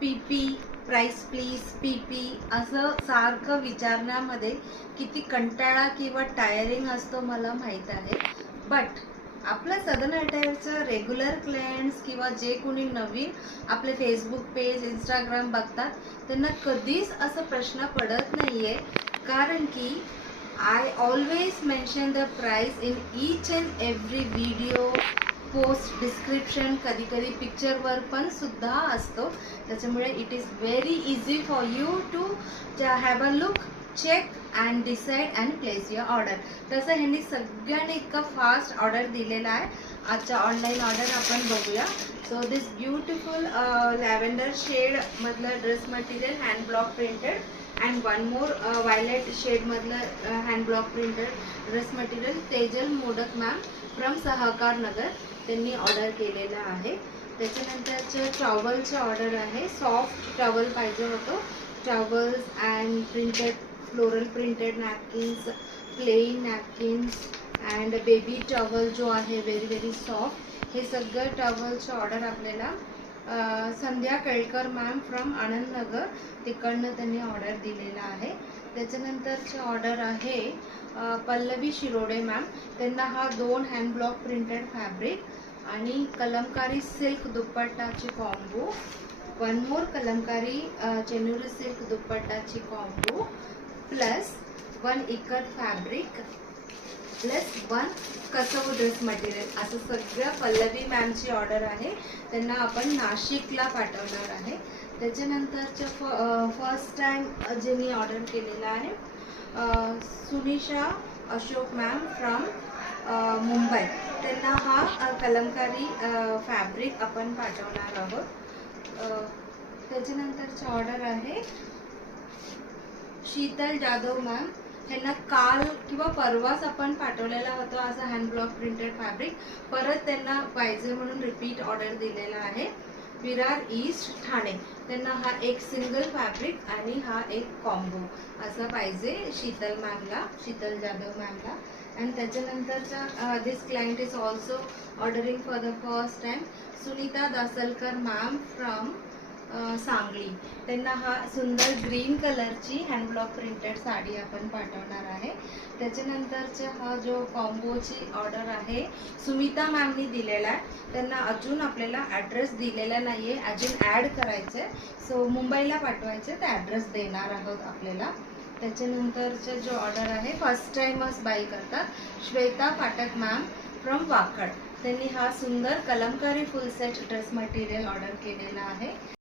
पीपी price please पीपी असं सारखं विचारण्यामध्ये किती कंटाळा किंवा टायरिंग असतो मला माहीत आहे. बट आपल्या सदन अटायरचं रेग्युलर क्लायंट्स किंवा जे कोणी नवीन आपले फेसबुक पेज इंस्टाग्राम बघतात त्यांना कधीच असं प्रश्न पडत नाही आहे. कारण की I always mention the price in each and every video post description, कधी कधी पिक्चरवर पण सुद्धा असतो. त्याच्यामुळे it is very easy for you to have a look, check and decide and place your order. तसं ह्यांनी सगळ्यांनी इतकं फास्ट ऑर्डर दिलेला आहे. आजच्या ऑनलाईन ऑर्डर आपण बघूया. So this beautiful lavender shade मधलं dress material hand block printed and one more violet shade मधलं hand block printed dress material Tejal Modak ma'am from Sahakar Nagar त्यांनी ऑर्डर केलेला आहे. त्याच्यानंतरचं टॉवलचं ऑर्डर आहे. सॉफ्ट टॉवल पाहिजे होतं. Towels and printed floral printed napkins, plain napkins and baby towel जो आहे व्हेरी व्हेरी सॉफ्ट. हे सगळं टॉवलचं ऑर्डर आपल्याला संध्या केळकर मॅम फ्रॉम आनंदनगर तिकडनं त्यांनी ऑर्डर दिलेला आहे. त्याच्यानंतरचं ऑर्डर आहे पल्लवी शिरोडे मॅम. त्यांना हा 2 हँड ब्लॉक प्रिंटेड फॅब्रिक आणि कलमकारी सिल्क दुपट्टाची combo, one more Kalamkari Chenuri silk दुपट्टाची combo plus 1 ikat fabric plus 1 Kasavu dress material, असं सगळं पल्लवी मॅमची ऑर्डर आहे. त्यांना आपण नाशिकला पाठवणार आहे. त्याच्यानंतरचं फर्स्ट टाइम ज्यांनी ऑर्डर केलेला आहे सुनिशा अशोक मॅम फ्रॉम मुंबई. त्यांना हा कलमकारी फॅब्रिक आपण पाठवणार आहोत. त्याच्यानंतरचं ऑर्डर आहे शीतल जाधव मॅम. ह्यांना काल किंवा परवाच आपण पाठवलेला होता असा हँड ब्लॉक प्रिंटेड फॅब्रिक. परत त्यांना पाहिजे म्हणून रिपीट ऑर्डर दिलेला आहे. विरार ईस्ट ठाणे. त्यांना हा एक सिंगल फॅब्रिक आणि हा एक कॉम्बो असा पाहिजे शीतल मॅमला, शीतल जाधव मॅमला. आणि त्याच्यानंतरचा this client is also ordering for the first time Sunita Dasalkar ma'am from Sangli. त्यांना हा सुंदर ग्रीन कलरची हँड ब्लॉक प्रिंटेड साडी आपण पाठवणार आहे. त्याच्यानंतरचा हा जो कॉम्बोची ऑर्डर आहे सुमिता मॅमनी दिलेला आहे. त्यांना अजून आपल्याला ॲड्रेस दिलेला नाही आहे, अजून ॲड करायचं आहे. सो मुंबईला पाठवायचं आहे, ते ॲड्रेस देणार आहोत आपल्याला. त्याच्यानंतरचा जो ऑर्डर आहे फर्स्ट टाइमच बाय करतात श्वेता पाठक मॅम फ्रॉम वाकड. त्यांनी हा सुंदर कलमकारी फुल सेट ड्रेस मटेरियल ऑर्डर केलेला आहे.